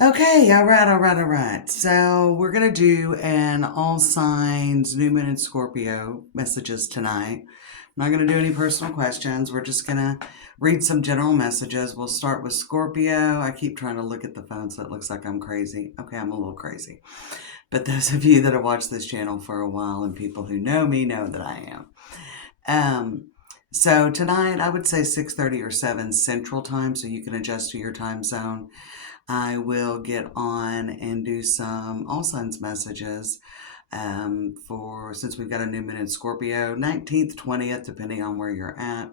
Okay, all right. So we're gonna do an all signs new moon and Scorpio messages tonight. I'm not gonna do any personal questions. We're just gonna read some general messages. We'll start with Scorpio. I keep trying to look at the phone so it looks like I'm crazy. Okay, I'm a little crazy. But those of you that have watched this channel for a while and people who know me know that I am. Um, so tonight I would say 6:30 or 7 Central Time, so you can adjust to your time zone. I will get on and do some all signs messages for since we've got a new moon in Scorpio, 19th, 20th, depending on where you're at.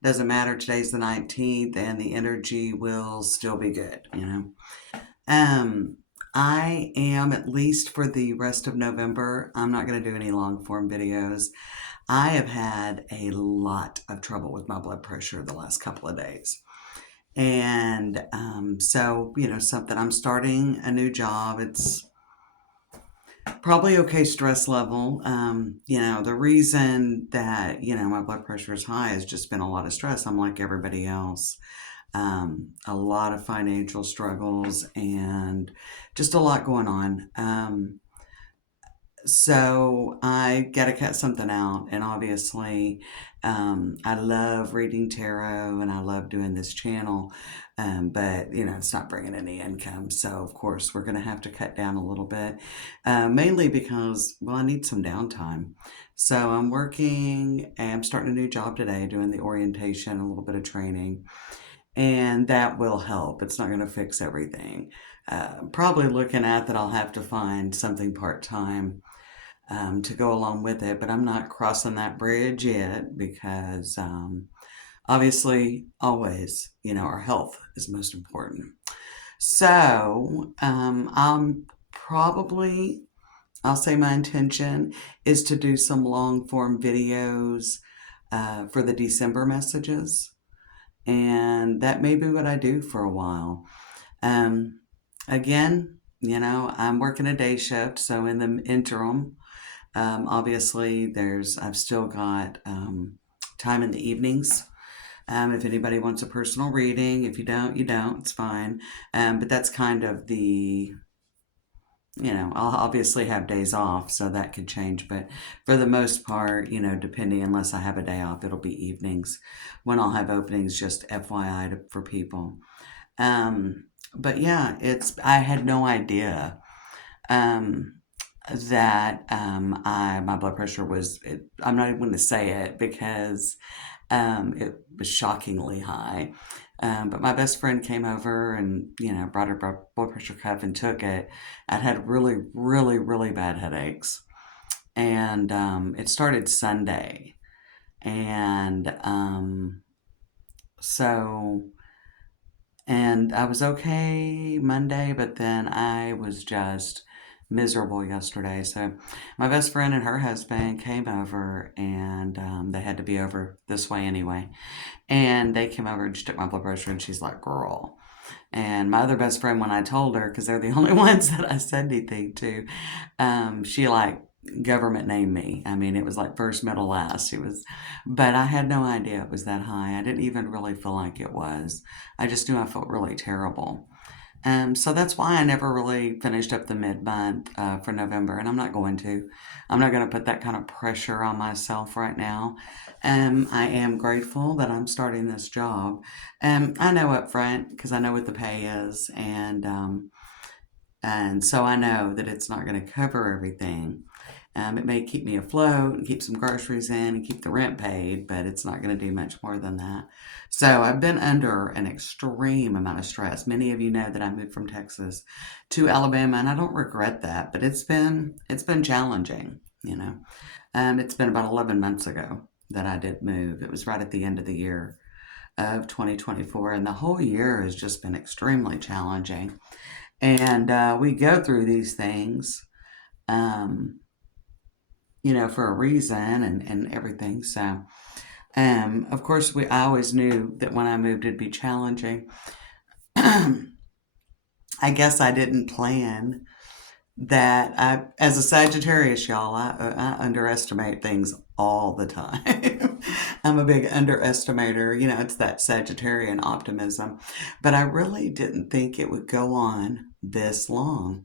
Doesn't matter. Today's the 19th, and the energy will still be good. Um, I am, at least for the rest of November, I'm not going to do any long form videos. I have had a lot of trouble with my blood pressure the last couple of days. And something, I'm starting a new job. It's probably okay stress level. The reason that, my blood pressure is high has just been a lot of stress. I'm like everybody else. A lot of financial struggles and just a lot going on. So I got to cut something out. And obviously, I love reading tarot and I love doing this channel. But, it's not bringing any income. So, of course, we're going to have to cut down a little bit, mainly because, well, I need some downtime. So I'm starting a new job today, doing the orientation, a little bit of training, and that will help. It's not going to fix everything. Probably looking at that I'll have to find something part-time to go along with it, but I'm not crossing that bridge yet because obviously, always, our health is most important. So I'm probably, I'll say my intention is to do some long form videos for the December messages, and that may be what I do for a while. Um, Again, I'm working a day shift, so in the interim, obviously, I've still got time in the evenings. If anybody wants a personal reading, if you don't, you don't. It's fine. But that's kind of I'll obviously have days off, so that could change. But for the most part, depending, unless I have a day off, it'll be evenings when I'll have openings, just FYI for people. But yeah, I had no idea. Um, that my blood pressure I'm not even going to say it because it was shockingly high. But my best friend came over and, brought her blood pressure cuff and took it. I'd had really, really, really bad headaches. And it started Sunday. And so, and I was okay Monday, but then I was just miserable yesterday. So my best friend and her husband came over, and they had to be over this way anyway. And they came over and she took my blood pressure, and she's like, "Girl." And my other best friend, when I told her, because they're the only ones that I said anything to, she like government named me. I mean, it was like first, middle, last. But I had no idea it was that high. I didn't even really feel like it was. I just knew I felt really terrible. So that's why I never really finished up the mid-month for November, and I'm not going to. I'm not going to put that kind of pressure on myself right now. I am grateful that I'm starting this job. I know up front because I know what the pay is, and so I know that it's not going to cover everything. It may keep me afloat and keep some groceries in and keep the rent paid, but it's not going to do much more than that. So I've been under an extreme amount of stress. Many of you know that I moved from Texas to Alabama, and I don't regret that, but it's been challenging. It's been about 11 months ago that I did move. It was right at the end of the year of 2024, and the whole year has just been extremely challenging. And we go through these things. Um, for a reason and everything. So, of course, I always knew that when I moved, it'd be challenging. I guess I didn't plan that. As a Sagittarius, y'all, I underestimate things all the time. I'm a big underestimator. It's that Sagittarian optimism. But I really didn't think it would go on this long.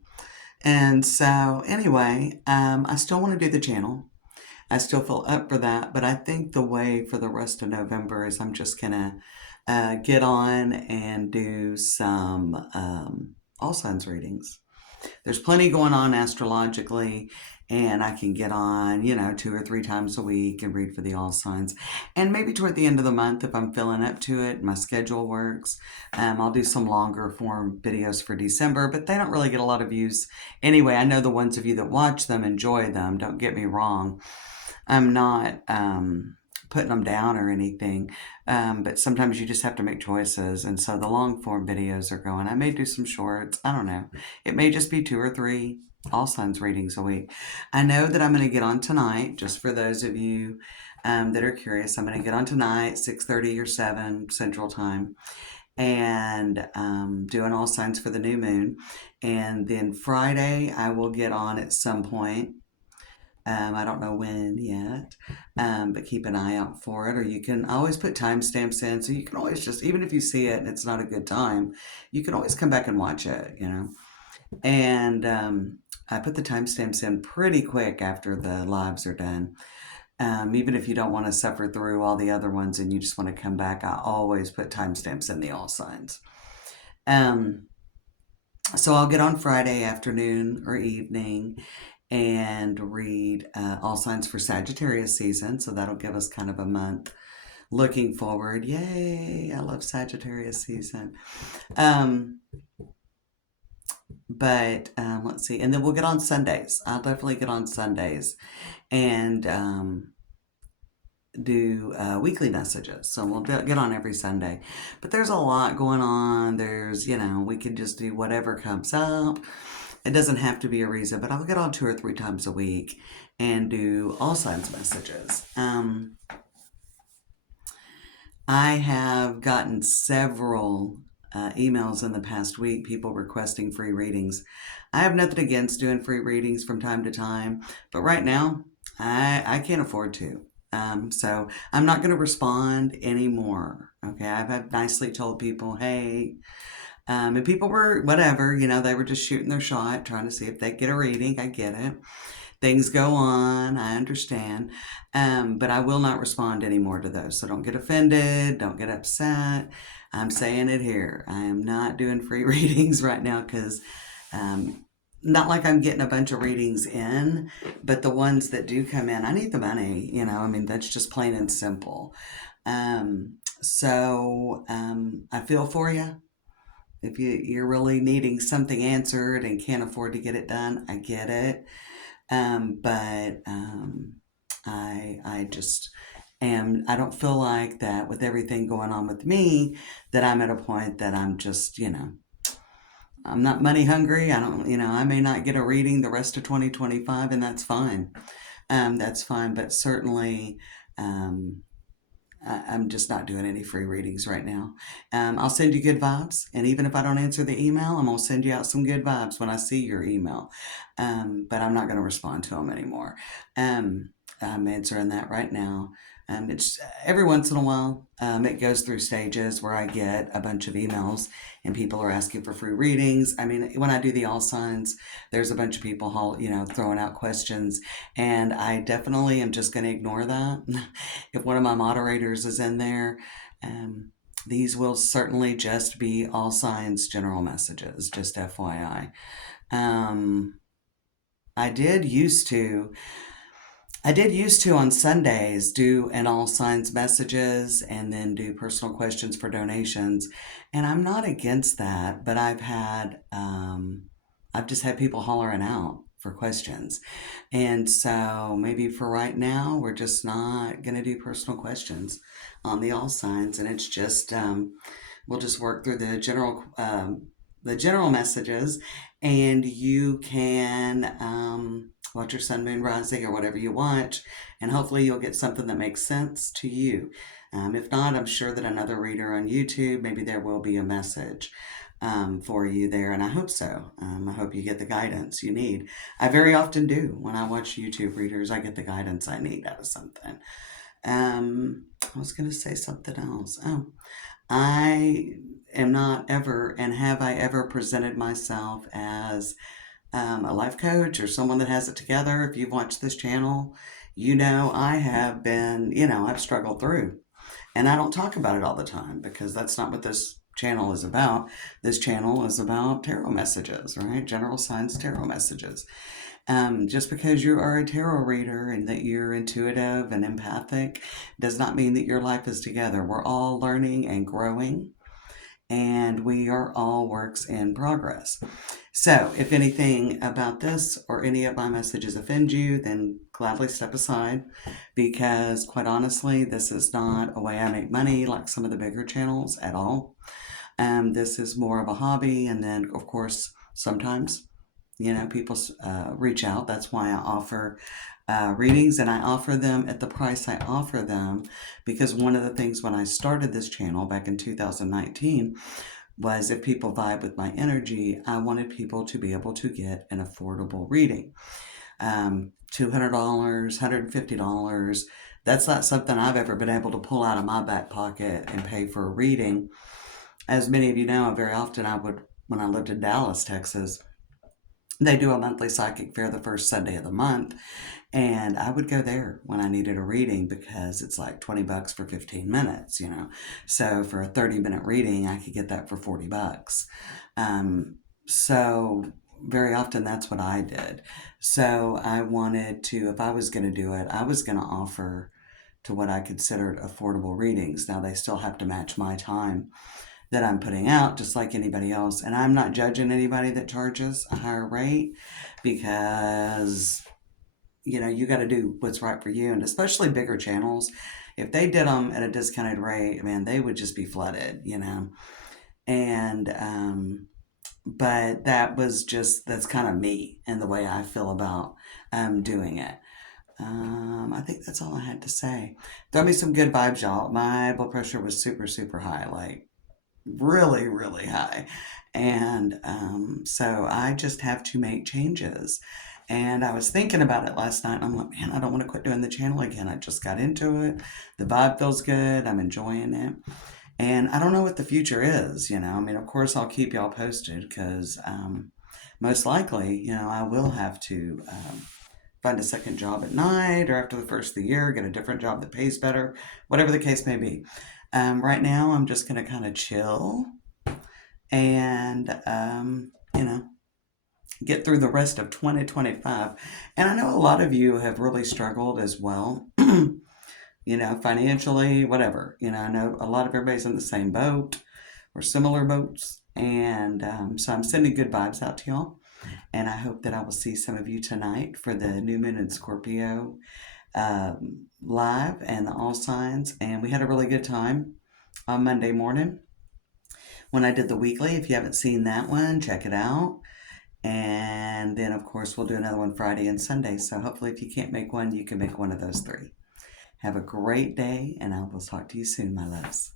And so, anyway, I still want to do the channel. I still feel up for that, but I think the way for the rest of November is I'm just gonna get on and do some all signs readings. There's plenty going on astrologically, and I can get on, 2 or 3 times a week and read for the all signs. And maybe toward the end of the month, if I'm feeling up to it, my schedule works, I'll do some longer form videos for December, but they don't really get a lot of views. Anyway, I know the ones of you that watch them enjoy them, don't get me wrong. I'm not putting them down or anything, but sometimes you just have to make choices. And so the long form videos are going. I may do some shorts. I don't know. It may just be 2 or 3 all signs readings a week. I know that I'm going to get on tonight, just for those of you that are curious. I'm going to get on tonight, 6:30 or 7 Central Time, and doing all signs for the new moon. And then Friday, I will get on at some point. I don't know when yet, but keep an eye out for it. Or you can always put timestamps in, so you can always just, even if you see it and it's not a good time, you can always come back and watch it, And I put the timestamps in pretty quick after the lives are done. Even if you don't want to suffer through all the other ones and you just want to come back, I always put timestamps in the all signs. So I'll get on Friday afternoon or evening and read all signs for Sagittarius season. So that'll give us kind of a month looking forward. Yay! I love Sagittarius season. But let's see. And then we'll get on Sundays. I'll definitely get on Sundays and do weekly messages. So we'll get on every Sunday. But there's a lot going on. There's, we can just do whatever comes up. It doesn't have to be a reason, but I'll get on 2 or 3 times a week and do all signs messages. I have gotten several emails in the past week, people requesting free readings. I have nothing against doing free readings from time to time, but right now I can't afford to. So I'm not going to respond anymore. Okay, I've nicely told people, hey, and people were whatever, they were just shooting their shot, trying to see if they get a reading. I get it. Things go on. I understand. But I will not respond anymore to those. So don't get offended. Don't get upset. I'm saying it here. I am not doing free readings right now because not like I'm getting a bunch of readings in, but the ones that do come in, I need the money. That's just plain and simple. So I feel for you. If you're really needing something answered and can't afford to get it done, I get it. But I just I don't feel like that with everything going on with me, that I'm at a point that I'm just, I'm not money hungry. I don't, I may not get a reading the rest of 2025, and that's fine. That's fine, but certainly, I'm just not doing any free readings right now. I'll send you good vibes. And even if I don't answer the email, I'm going to send you out some good vibes when I see your email. But I'm not going to respond to them anymore. I'm answering that right now. It's every once in a while, it goes through stages where I get a bunch of emails and people are asking for free readings. When I do the all signs, there's a bunch of people, throwing out questions, and I definitely am just going to ignore that. If one of my moderators is in there, these will certainly just be all signs general messages, just FYI. I did used to on Sundays do an all signs messages and then do personal questions for donations. And I'm not against that, but I've just had people hollering out for questions. And so maybe for right now, we're just not going to do personal questions on the all signs. And it's just, we'll just work through the general messages, and you can, watch your sun, moon, rising, or whatever you watch, and hopefully you'll get something that makes sense to you. If not, I'm sure that another reader on YouTube, maybe there will be a message for you there, and I hope so. I hope you get the guidance you need. I very often do. When I watch YouTube readers, I get the guidance I need out of something. I was going to say something else. Oh, I am not ever, and have I ever presented myself as a life coach or someone that has it together. If you've watched this channel, you know I have been, I've struggled through. And I don't talk about it all the time because that's not what this channel is about. This channel is about tarot messages, right? General signs tarot messages. Just because you are a tarot reader and that you're intuitive and empathic does not mean that your life is together. We're all learning and growing, and we are all works in progress. So, if anything about this or any of my messages offend you, then gladly step aside because, quite honestly, this is not a way I make money like some of the bigger channels at all. This is more of a hobby, and then, of course, sometimes people reach out. That's why I offer readings, and I offer them at the price I offer them because one of the things when I started this channel back in 2019 was if people vibe with my energy, I wanted people to be able to get an affordable reading. $200, $150. That's not something I've ever been able to pull out of my back pocket and pay for a reading. As many of you know, very often when I lived in Dallas, Texas, they do a monthly psychic fair the first Sunday of the month. And I would go there when I needed a reading because it's like $20 for 15 minutes. So for a 30-minute reading, I could get that for $40. So very often that's what I did. So I wanted to, if I was going to do it, I was going to offer to what I considered affordable readings. Now they still have to match my time that I'm putting out, just like anybody else. And I'm not judging anybody that charges a higher rate because you got to do what's right for you. And especially bigger channels, if they did them at a discounted rate, man, they would just be flooded. And, but that's kind of me and the way I feel about doing it. I think that's all I had to say. Throw me some good vibes, y'all. My blood pressure was super, super high, like really, really high. And so I just have to make changes. And I was thinking about it last night. And I'm like, man, I don't want to quit doing the channel again. I just got into it. The vibe feels good. I'm enjoying it. And I don't know what the future is. I mean, of course, I'll keep y'all posted because most likely, I will have to find a second job at night or after the first of the year, get a different job that pays better, whatever the case may be. Right now, I'm just going to kind of chill and, get through the rest of 2025. And I know a lot of you have really struggled as well, financially, whatever. I know a lot of everybody's in the same boat or similar boats. And so I'm sending good vibes out to y'all. And I hope that I will see some of you tonight for the New Moon in Scorpio live and the All Signs. And we had a really good time on Monday morning when I did the weekly. If you haven't seen that one, check it out. And then, of course, we'll do another one Friday and Sunday. So hopefully, if you can't make one, you can make one of those three. Have a great day, and I will talk to you soon, my loves.